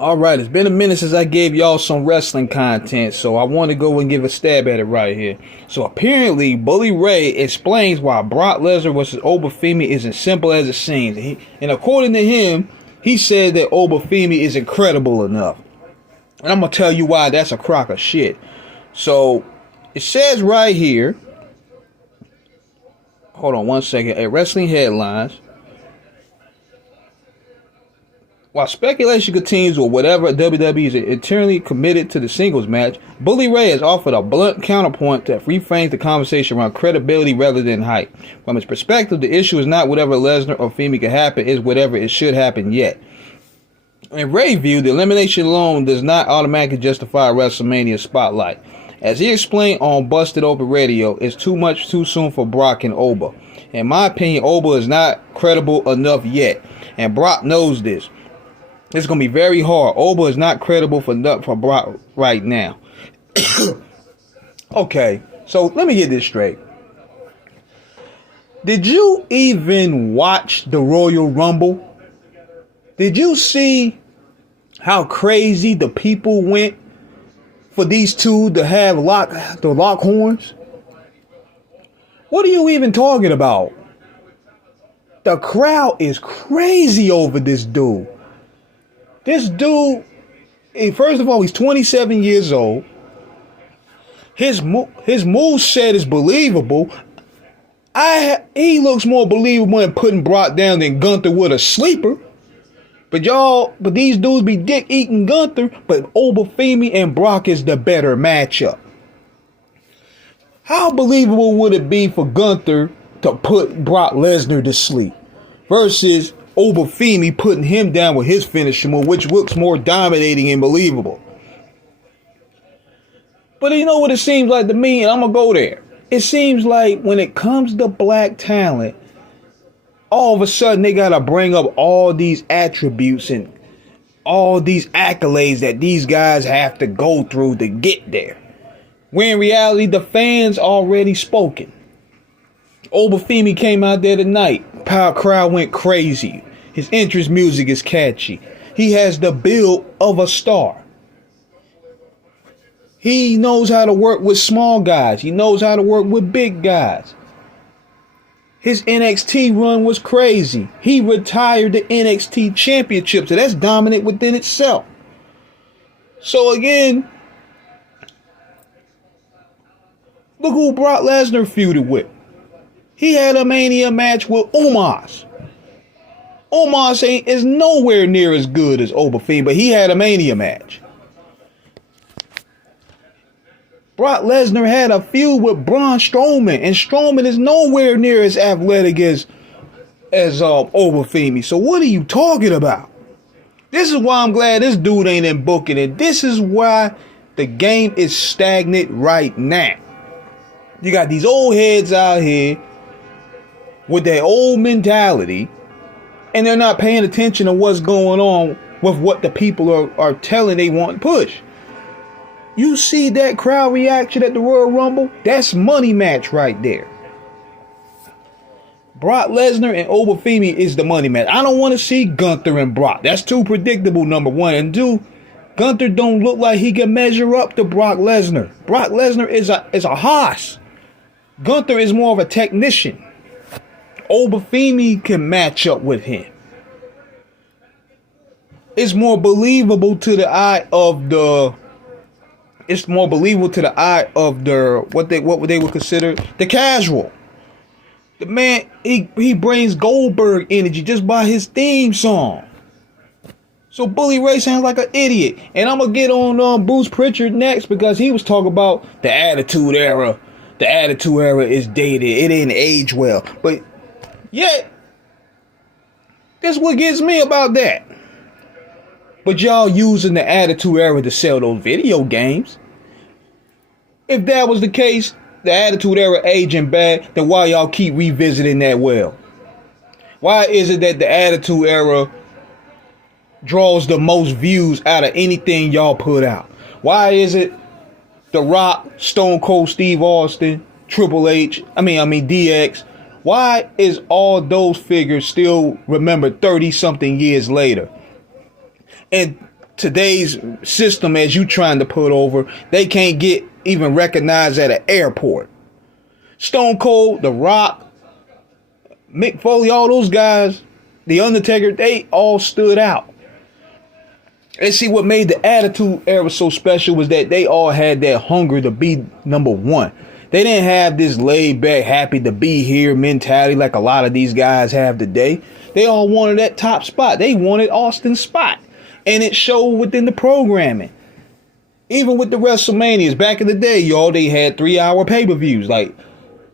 Alright, it's been a minute since I gave y'all some wrestling content, so I want to go and give a stab at it right here. So apparently, Bully Ray explains why Brock Lesnar vs. Femi isn't simple as it seems. And according to him, he said that Femi is incredible enough. And I'm going to tell you why that's a crock of shit. So, it says right here, hold on one second, at Wrestling Headlines, while speculation continues with whatever WWE is eternally committed to the singles match, Bully Ray has offered a blunt counterpoint that reframes the conversation around credibility rather than hype. From his perspective, the issue is not whatever Lesnar or Femi can happen, it's whatever it should happen yet. In Ray's view, the elimination alone does not automatically justify a WrestleMania spotlight. As he explained on Busted Open Radio, it's too much too soon for Brock and Oba. In my opinion, Oba is not credible enough yet, and Brock knows this. It's going to be very hard. Oba is not credible for Brock right now. Okay, so let me get this straight. Did you even watch the Royal Rumble? Did you see how crazy the people went for these two to have the lock horns? What are you even talking about? The crowd is crazy over this dude. This dude, first of all, he's 27 years old. His move set is believable. He looks more believable in putting Brock down than Gunther with a sleeper. But these dudes be dick eating Gunther. But Femi and Brock is the better matchup. How believable would it be for Gunther to put Brock Lesnar to sleep versus Femi putting him down with his finisher move, which looks more dominating and believable? But you know what it seems like to me, and I'm going to go there. It seems like when it comes to black talent, all of a sudden they got to bring up all these attributes and all these accolades that these guys have to go through to get there. When in reality, the fans already spoken. Femi came out there tonight. Power crowd went crazy. His entrance music is catchy. He has the build of a star. He knows how to work with small guys. He knows how to work with big guys. His NXT run was crazy. He retired the NXT championship, so that's dominant within itself. So again, look who Brock Lesnar feuded with. He had a Mania match with Omos. Omos is nowhere near as good as Femi, but he had a Mania match. Brock Lesnar had a feud with Braun Strowman, and Strowman is nowhere near as athletic as Femi. So what are you talking about? This is why I'm glad this dude ain't in booking it. This is why the game is stagnant right now. You got these old heads out here with their old mentality, and they're not paying attention to what's going on with what the people are telling they want to push. You see that crowd reaction at the Royal Rumble? That's money match right there. Brock Lesnar and Femi is the money match. I don't want to see Gunther and Brock. That's too predictable, number one. And two, Gunther don't look like he can measure up to Brock Lesnar. Brock Lesnar is a hoss. Gunther is more of a technician. Femi can match up with him. It's more believable to the eye of the. It's more believable to the eye of the what they would consider the casual. The man, he brings Goldberg energy just by his theme song. So Bully Ray sounds like an idiot. And I'm gonna get on Bruce Pritchard next because he was talking about the Attitude Era. The Attitude Era is dated. It didn't age well. But yet, that's what gets me about that. But y'all using the Attitude Era to sell those video games. If that was the case, the Attitude Era aging bad, then why y'all keep revisiting that well? Why is it that the Attitude Era draws the most views out of anything y'all put out? Why is it The Rock, Stone Cold Steve Austin, Triple H, DX, why is all those figures still remembered 30 something years later? And today's system as you trying to put over. They can't get even recognized at an airport. Stone Cold, The Rock, Mick Foley, all those guys, The Undertaker, they all stood out. And see, what made the Attitude Era so special was that they all had that hunger to be number one. They didn't have this laid back, happy to be here mentality like a lot of these guys have today. They all wanted that top spot. They wanted Austin's spot. And it showed within the programming. Even with the WrestleManias back in the day, y'all, they had 3-hour pay-per-views. Like,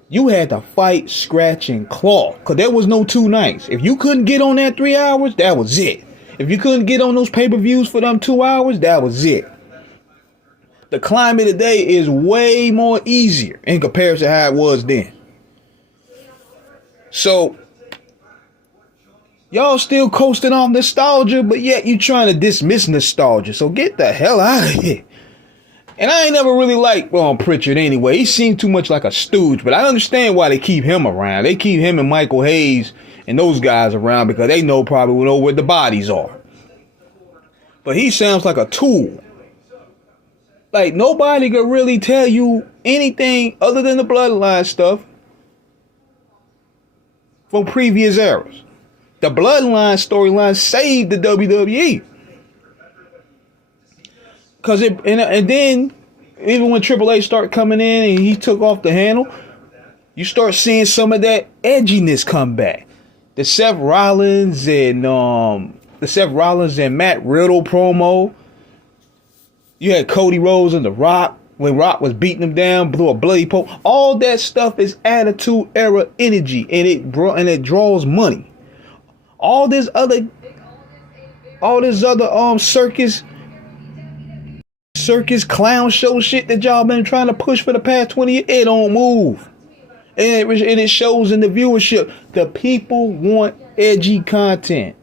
you had to fight, scratch, and claw. Because there was no 2 nights. If you couldn't get on that 3 hours, that was it. If you couldn't get on those pay-per-views for them 2 hours, that was it. The climate today is way more easier in comparison to how it was then. So, y'all still coasting off nostalgia, but yet you trying to dismiss nostalgia. So get the hell out of here. And I ain't never really liked Pritchard anyway. He seemed too much like a stooge, but I understand why they keep him around. They keep him and Michael Hayes and those guys around because they probably know where the bodies are. But he sounds like a tool. Like, nobody could really tell you anything other than the bloodline stuff from previous eras. The bloodline storyline saved the WWE. Cause and then even when Triple H started coming in and he took off the handle, you start seeing some of that edginess come back. The Seth Rollins and Matt Riddle promo. You had Cody Rhodes and The Rock when Rock was beating him down, blew a bloody poke. All that stuff is Attitude Era energy, and it draws money. All this other circus clown show shit that y'all been trying to push for the past 20 years, it don't move. And it shows in the viewership. The people want edgy content.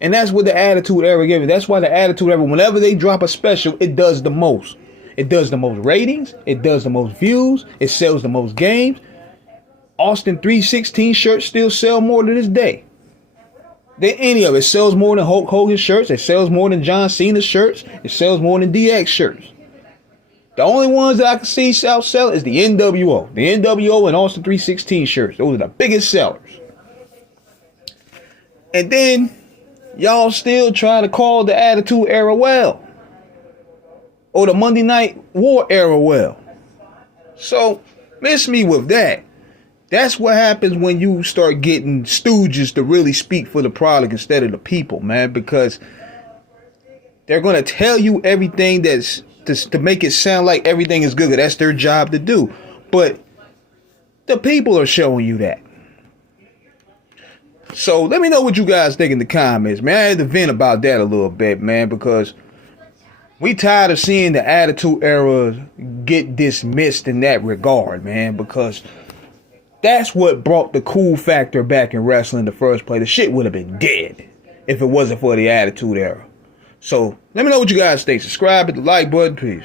And that's what the Attitude Era gave it. That's why the Attitude Era, whenever they drop a special, it does the most. It does the most ratings. It does the most views. It sells the most games. Austin 316 shirts still sell more to this day than any of it. It sells more than Hulk Hogan shirts. It sells more than John Cena shirts. It sells more than DX shirts. The only ones that I can see sell is the NWO. The NWO and Austin 316 shirts. Those are the biggest sellers. And then y'all still trying to call the Attitude Era well. Or the Monday Night War era well. So, miss me with that. That's what happens when you start getting stooges to really speak for the product instead of the people, man. Because they're going to tell you everything that's to make it sound like everything is good. That's their job to do. But the people are showing you that. So let me know what you guys think in the comments, man. I had to vent about that a little bit, man, because we tired of seeing the Attitude Era get dismissed in that regard, man, because that's what brought the cool factor back in wrestling in the first place. The shit would have been dead if it wasn't for the Attitude Era. So let me know what you guys think. Subscribe, hit the like button. Peace.